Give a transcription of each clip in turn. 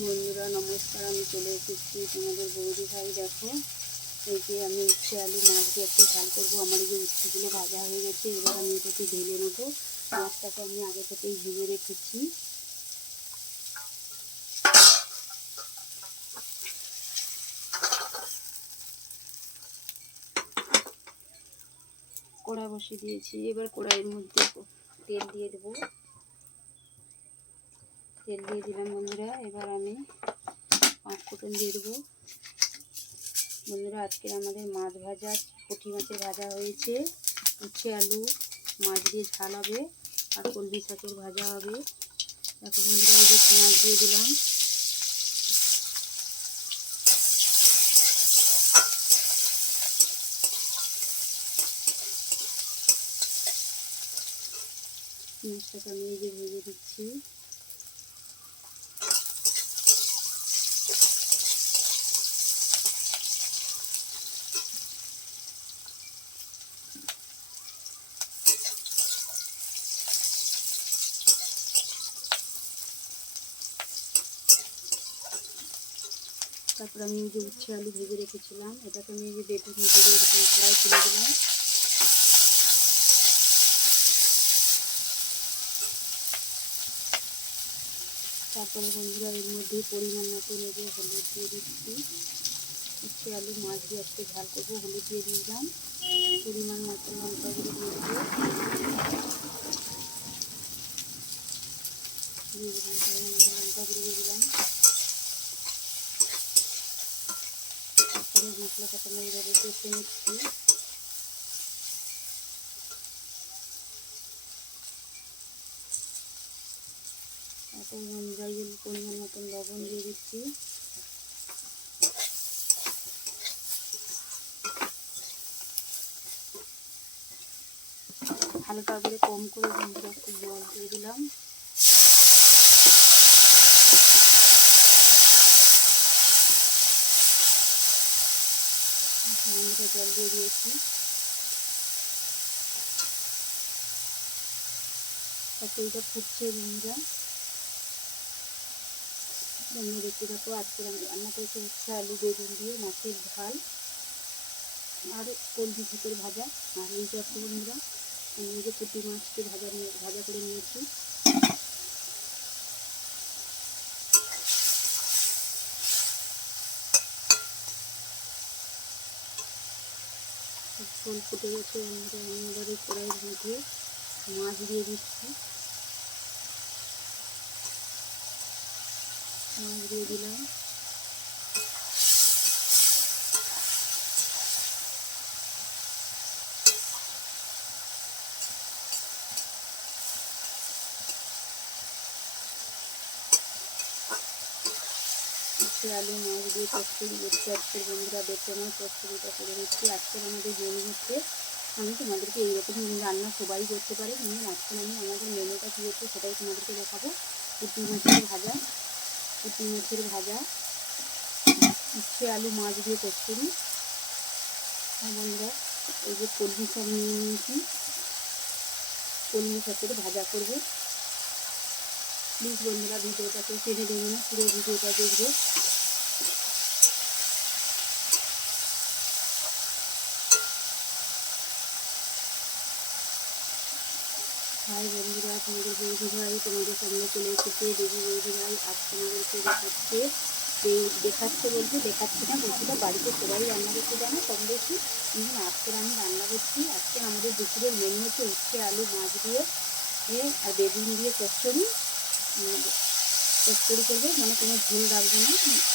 বন্ধুরা নমস্কার, আমি চলে এসেছি তোমাদের বৌদি ভাই। দেখো, এই যে আমি উচ্ছে আলু মাছ দিয়ে একটু ঝাল করবো। আমার এই যে উচ্ছেগুলো ভাজা হয়ে গেছে, এবার আমি এটাকে ঢেলে নেবো। মাছটাকে আমি আগে থেকেই ভেজে রেখেছি। কড়া বসিয়ে দিয়েছি, এবার কড়াইয়ের মধ্যে তেল দিয়ে দেবো। তেল দিয়ে দিলাম বন্ধুরা। এবার আমি 5 ফোড়ন দিয়ে দেবো। বন্ধুরা, আজকে আমাদের মাছ ভাজা, পুঁটি মাছের ভাজা হয়েছে, উচ্ছে আলু মাছ দিয়ে ঝাল হবে, আর কলমি শাকের ভাজা হবে। দেখো বন্ধুরা, এই যে পেঁয়াজ দিয়ে দিলাম। পেঁয়াজটাকে আমি এই যে ভেজে দিচ্ছি। তারপর আমি এই যে উচ্ছে আলু ভেজে রেখেছিলাম, এটাকে আমি এই যে বেগুন ভেজে রেখেছিলাম, কড়াই তুলে দিলাম। তারপরে বন্ধুরা, এর মধ্যে পরিমাণ মতো নেবে হলুদ দিয়ে দিচ্ছি। উচ্ছে আলু মাছ দিয়ে আজকে ঝাল করবো, হলুদ দিয়ে দিলাম। পরিমাণ মতো লঙ্কা গুঁড়ো দিয়ে দেবো, লঙ্কা গুঁড়ো দিয়ে দিলাম। তারপরে মশলাটাকে আমি এইভাবে কষে নিচ্ছি। তারপর অনুযায়ী পরিমাণ মতন লবণ দিয়ে দিচ্ছি। হালকা করে কম করে বন্ধুরা একটু জল দিয়ে দিলাম। জল দিয়ে দিয়েছি। তরকারিটা ফুটছে বন্ধুরা। বন্ধুরা দেখতে থাকো, আজকে আমি রান্না করেছি উচ্ছে আলু বেগুন দিয়ে মাছের ঝাল আর কলমি শাকের ভাজা। আর এই যে একটা বন্ধুরা, আমি এই যে পুঁটি মাছকে ভাজা করে নিয়েছি। ঝোল ফুটে গেছে বন্ধুরা। আমি এবার এই কড়াইয়ের মধ্যে মাছ দিয়ে দিচ্ছি। মাছ দিয়ে দিলাম। উচ্ছে আলু মাছ দিয়ে চচ্চড়ি করছি আজকে বন্ধুরা। দেখতে আমার চচ্চড়িটা করে দিচ্ছি। আজকের আমাদের মেনু হচ্ছে, আমি তোমাদেরকে এইরকম রান্না সবাই করতে পারে, কিন্তু আজকে আমি আমাদের মেনুটা কী হচ্ছে সেটাই তোমাদেরকে দেখাবো। পুঁটি মাছের ভাজা, পুঁটি মাছের ভাজা, উচ্ছে আলু মাছ দিয়ে চচ্চড়ি। বন্ধুরা, এই যে কলমি শাক নিয়ে নিয়েছি, কলমি শাকের ভাজা করবো। প্লিজ বন্ধুরা ভিডিওটাকে টেনে দেবে না, পুরো ভিডিওটা দেখবে। হাই বন্ধুরা, তোমাদের বৌদি ভাই তোমাদের সামনে চলে এসেছে। দেবী বৌদি ভাই আজ তোমাদেরকে দেখাচ্ছে বলতে দেখাচ্ছি না, বলছিটা বাড়িতে সবাই রান্না করতে জানে কম বেশি, কিন্তু আজকে আমি রান্না করছি। আজকে আমাদের দুপুরের মেনু হচ্ছে উচ্ছে আলু মাছ দিয়ে আর বেগুন দিয়ে চচ্চড়ি। চচ্চড়ি করবো, মানে কোনো ঝোল রাখবো না।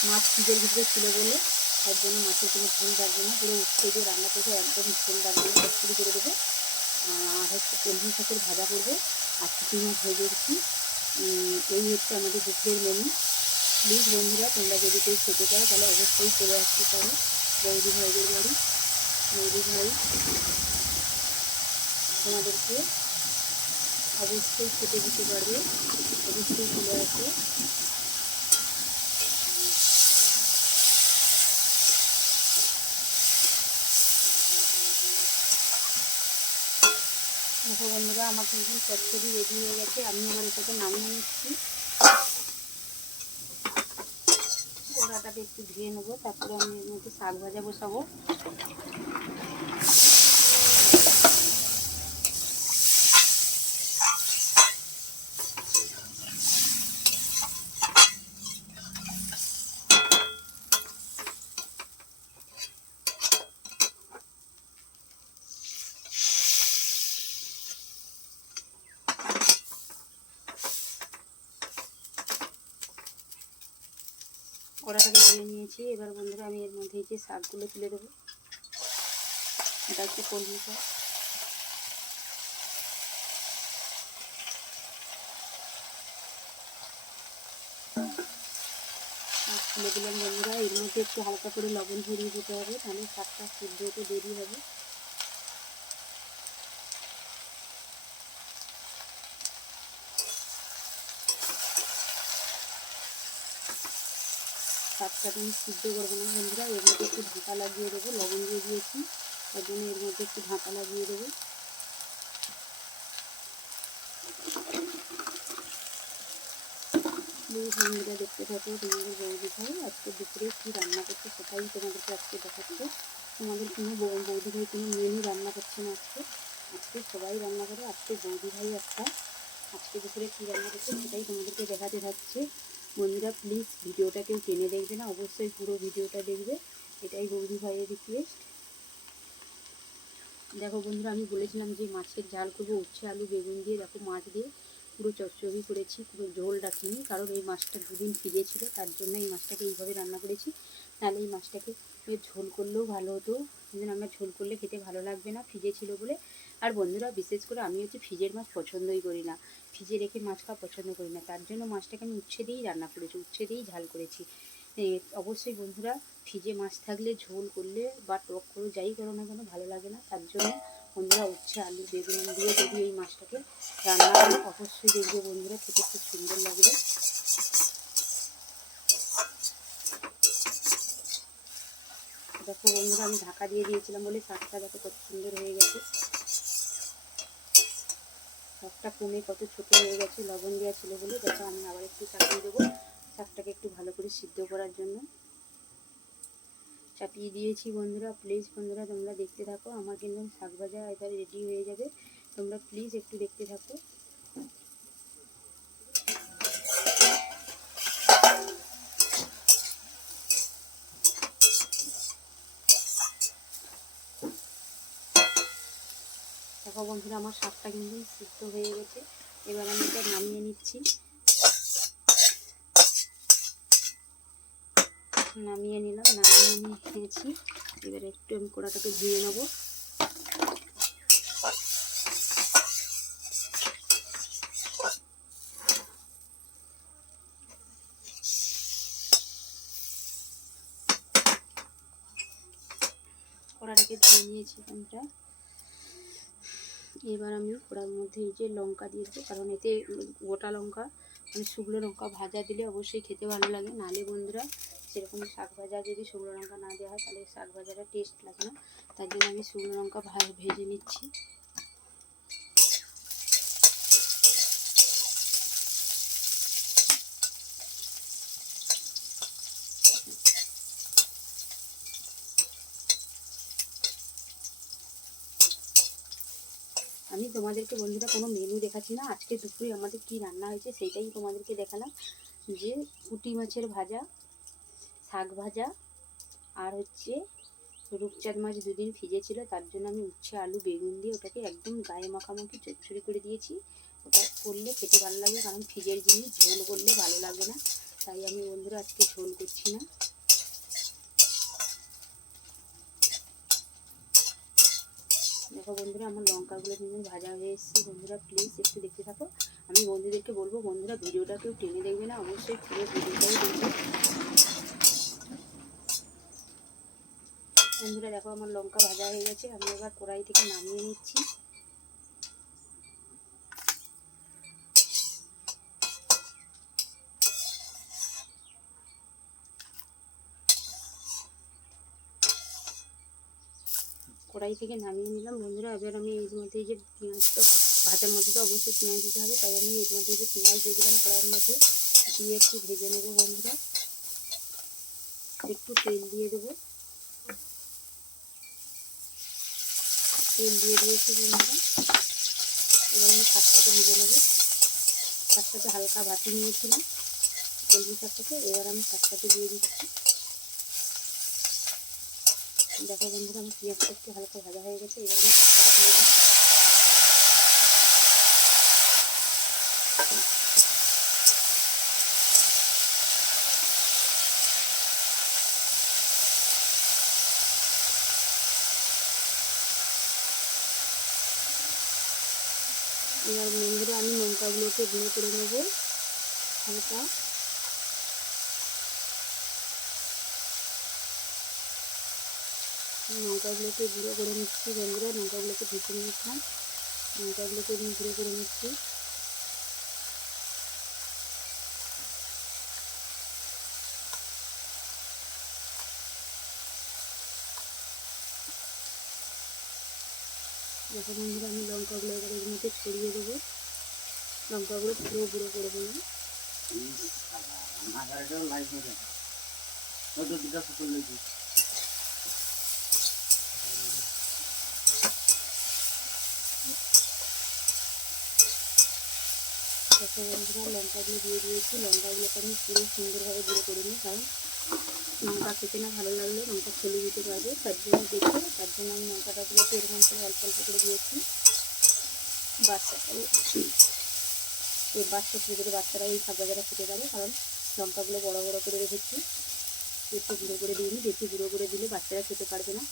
মাছ ফ্রিজের ভিতরে ছিল বলে তার জন্য মাছের কোনো ঝোল রাখবো না, পুরো উচ্ছে দিয়ে রান্না করবো, একদম ঝোল রাখবো না, চচ্চড়ি করে দেবো। আর হচ্ছে কলমি শাকের ভাজা করবো, আর পুঁটি মাছ ভেজে দিচ্ছি। এই হচ্ছে আমাদের দুপুরের মেনু। প্লিজ বন্ধুরা, তোমরা যদি কেউ খেতে চাও তাহলে অবশ্যই চলে আসতে পারো বৌদি ভাইদের বাড়ি। বৌদি ভাই তোমাদেরকে অবশ্যই খেতে দিতে পারবে, অবশ্যই চলে আসো। দেখো বন্ধুরা, আমার কিন্তু চচ্চড়ি রেডি হয়ে গেছে। আমি এবার এটাকে নামিয়ে নিচ্ছি। কড়াটাকে একটু ধুয়ে নেবো, তারপরে আমি এর মধ্যে শাক ভাজা বসাবো। কড়াটাকে ধুয়ে নিয়েছি। এবার বন্ধুরা আমি এর মধ্যে যে শাকগুলো তুলে দেবো। এটা হচ্ছে কলমি শাক। তুলে দিলাম বন্ধুরা। এর মধ্যে একটু হালকা করে লবণ ছড়িয়ে দিতে হবে, তাহলে শাকটা সিদ্ধ হতে দেরি হবে। শাকটাকে আমি সিদ্ধ করবো না বন্ধুরা, এর মধ্যে একটু ঢাকা লাগিয়ে দেবো। লবণ দিয়ে দিয়েছি, তার জন্য এর মধ্যে একটু ঢাকা লাগিয়ে দেবো। প্লিজ বন্ধুরা দেখতে থাকো। তোমাদের বৌদি ভাই আজকে দুপুরে কী রান্না করছে সেটাই তোমাদেরকে আজকে দেখাচ্ছে। তোমাদের কোনো বৌদি ভাই কোনো মেনু রান্না করছে না আজকে। আজকে সবাই রান্না করে, আজকে বৌদি ভাই একটা আজকে দুপুরে কী রান্না করছে সেটাই তোমাদেরকে দেখাতে থাকছে। বন্ধুরা প্লিজ ভিডিওটা কেউ টেনে দেখবে না, অবশ্যই পুরো ভিডিওটা দেখবে, এটাই বৌদি ভাইয়ের রিকোয়েস্ট। দেখো বন্ধুরা, আমি বলেছিলাম যে মাছের ঝাল করবো উচ্ছে আলু বেগুন দিয়ে। দেখো মাছ দিয়ে পুরো চচ্চড়ি করেছি, পুরো ঝোল রাখিনি, কারণ এই মাছটা দুদিন ভিজে ছিল, তার জন্য এই মাছটাকে এইভাবে রান্না করেছি। নাহলে এই মাছটাকে ঝোল করলেও ভালো হতো, কিন্তু আমরা ঝোল করলে খেতে ভালো লাগবে না ভিজে ছিল বলে। আর বন্ধুরা বিশেষ করে আমি হচ্ছে ফ্রিজের মাছ পছন্দই করি না, ফ্রিজে রেখে মাছ খাওয়া পছন্দ করি না, তার জন্য মাছটাকে আমি উচ্ছে দিয়েই রান্না করেছি, উচ্ছে দিয়েই ঝাল করেছি। অবশ্যই বন্ধুরা ফ্রিজে মাছ থাকলে ঝোল করলে বা টক করে যাই করো না কেন ভালো লাগে না, তার জন্য বন্ধুরা উচ্ছে আলু বেগুন দিয়ে যদি এই মাছটাকে রান্না করে অবশ্যই দেখবে বন্ধুরা, খেতে খুব সুন্দর লাগবে। দেখো বন্ধুরা আমি ঢাকা দিয়ে দিয়েছিলাম বলে শাকটা দেখো কত সুন্দর হয়ে গেছে, শাকটা কমে কত ছোট হয়ে গেছে, লবণ দেওয়া ছিল বলে। দেখো আমি আবার একটু চাপিয়ে দেবো শাকটাকে একটু ভালো করে সিদ্ধ করার জন্য। চাপিয়ে দিয়েছি বন্ধুরা। প্লিজ বন্ধুরা তোমরা দেখতে থাকো, আমার কিন্তু শাক ভাজা এবার রেডি হয়ে যাবে, তোমরা প্লিজ একটু দেখতে থাকো। দেখো বন্ধুরা আমার শাকটা কিন্তু সিদ্ধ হয়ে গেছে, এবার আমি এটা নামিয়ে নিচ্ছি। নামিয়ে নিলাম, নামিয়ে নিয়েছি। এবার একটু আমি কড়াটাকে ধুয়ে নেবো। কড়াটাকে ধুয়ে নিয়েছি বন্ধুরা। এবার আমি কড়ার মধ্যে এই যে লঙ্কা দিয়ে দেবো, কারণ এতে গোটা লঙ্কা মানে শুকনো লঙ্কা ভাজা দিলে অবশ্যই খেতে ভালো লাগে, নাহলে বন্ধুরা সেরকম শাক ভাজা যদি শুকনো লঙ্কা না দেওয়া হয় তাহলে শাক ভাজাটা টেস্ট লাগে না, তার জন্য আমি শুকনো লঙ্কা ভেজে নিচ্ছি। আমি তোমাদেরকে বন্ধুরা কোনো মেনু দেখাচ্ছি না, আজকে দুপুরে আমাদের কি রান্না হয়েছে সেইটাই তোমাদেরকে দেখালাম, যে পুঁটি মাছের ভাজা, শাক ভাজা, আর হচ্ছে রূপচাঁদ মাছ দুদিন ভিজে ছিল, তার জন্য আমি উচ্ছে আলু বেগুন দিয়ে ওটাকে একদম গায়ে মাখামাখি চচ্চড়ি করে দিয়েছি। ওটা করলে খেতে ভালো লাগে, কারণ ফ্রিজের জিনিস ঝোল করলে ভালো লাগে না, তাই আমি বন্ধুরা আজকে ঝোল করছি না। দেখো বন্ধুরা আমার লঙ্কাগুলো কিন্তু ভাজা হয়ে এসছে। বন্ধুরা প্লিজ একটু দেখতে থাকো, আমি বন্ধুদেরকে বলবো বন্ধুরা ভিডিওটা কেউ টেনে দেখবে না, অবশ্যই পুরো ভিডিওটাই দেখবে। বন্ধুরা দেখো আমার লঙ্কা ভাজা হয়ে গেছে, আমি এবার কড়াই থেকে নামিয়ে নিচ্ছি। কড়াই থেকে নামিয়ে নিলাম বন্ধুরা। এবার আমি এর মধ্যে যে পেঁয়াজটা ভাজার মধ্যে তো অবশ্যই পেঁয়াজ দিতে হবে, তাই আমি এর মধ্যে যে পেঁয়াজ দিয়ে দিলাম কড়াইয়ের মধ্যে, দিয়ে একটু ভেজে নেবো বন্ধুরা। একটু তেল দিয়ে দেবো। তেল দিয়ে দিয়েছি বন্ধুরা। এবার আমি শাকটাকে ভেজে নেবো। শাকটাকে হালকা ভাতি নিয়েছিলাম কলমি শাকটাকে, এবার আমি শাকটাকে দিয়ে দিচ্ছি। দেখো বন্ধুরা, আমার পেঁয়াজটা একটু হালকা ভাজা হয়ে গেছে। এবার আমি শাকটাকে তুলে দিই। এবার বন্ধুরা আমি লঙ্কাগুলোকে গুঁড়ো করে নেব হালকা। লঙ্কাগুলোকে গুঁড়ো করে নিচ্ছি বন্ধুরা। লঙ্কাগুলোকে ভেজে নিয়েছিলাম, লঙ্কাগুলোকে আমি গুঁড়ো করে নিচ্ছি। দেখো বন্ধুরা, আমি লঙ্কাগুলো এবার এর মধ্যে ছড়িয়ে দেবো। লঙ্কাগুলো পুরো গুঁড়ো করে দেবো। দেখো বন্ধুরা, লঙ্কাগুলো দিয়ে দিয়েছি। লঙ্কাগুলোকে আমি পুরো সুন্দরভাবে গুঁড়ো করে নিই, কারণ লঙ্কা খেতে না ভালো লাগলে লঙ্কা ফেলে দিতে পারবে, তার জন্য দেখে, তার জন্য আমি লঙ্কাটাগুলোকে এরকম করে অল্প অল্প করে দিয়েছি। এই বাচ্চা ছোটো বাচ্চারা এই শাক ভাজাটা খেতে পারে, কারণ লঙ্কাগুলো বড় বড় করে রেখেছি। একটু গুঁড়ো করে দিইনি, বেশি গুঁড়ো করে দিলে বাচ্চারা খেতে পারবে না,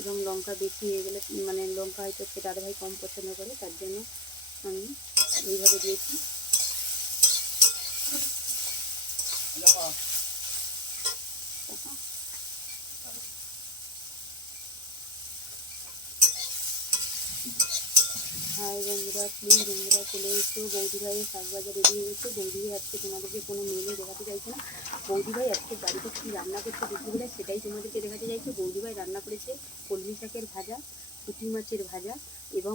এবং লঙ্কা বেশি হয়ে গেলে মানে লঙ্কা হয়তো খেতে দাদা ভাই কম পছন্দ করে, তার জন্য আমি এইভাবে দিয়েছি। হাই বন্ধুরা, প্লিজ বন্ধুরা চলে এসো। বৌদি ভাইয়ের শাক ভাজা রেডি হয়ে গেছে। বৌদি ভাই আজকে তোমাদেরকে কোনো মেনু দেখাতে চাইছে না। বৌদি ভাই আজকে বাড়িতে কী রান্না করছে দুপুরবেলা সেটাই তোমাদেরকে দেখাতে চাইছে। বৌদি ভাই রান্না করেছে কলমি শাকের ভাজা, পুঁটি মাছের ভাজা এবং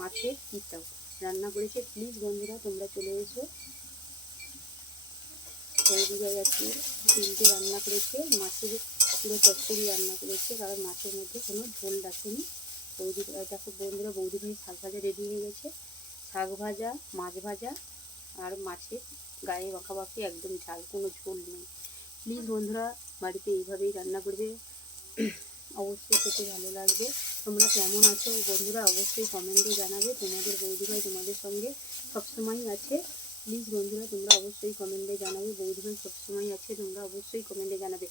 মাছের পিঠাও রান্না করেছে। প্লিজ বন্ধুরা তোমরা চলে এসো। বৌদি ভাই আজকে 3টে রান্না করেছে। মাছের পুরো চচ্চড়ি রান্না করেছে, কারণ মাছের মধ্যে কোনো ঝোল রাখেনি। বৌদি দেখো বন্ধুরা, বৌদি ভাই শাক ভাজা রেডি হয়ে গেছে। শাক ভাজা, মাছ ভাজা আর মাছের গায়ে মাখামাখি, একদম ঝাল, কোনো ঝোল নেই। প্লিজ বন্ধুরা বাড়িতে এইভাবেই রান্না করবে, অবশ্যই খেতে ভালো লাগবে। তোমরা কেমন আছো বন্ধুরা অবশ্যই কমেন্টে জানাবে। তোমাদের বৌদি ভাই তোমাদের সঙ্গে সবসময়ই আছে। প্লিজ বন্ধুরা তোমরা অবশ্যই কমেন্টে জানাবে। বৌদি ভাই সবসময় আছে, তোমরা অবশ্যই কমেন্টে জানাবে।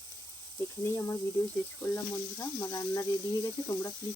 এখানেই আমার ভিডিও শেষ করলাম বন্ধুরা। আমার রান্না রেডি হয়ে গেছে। তোমরা প্লিজ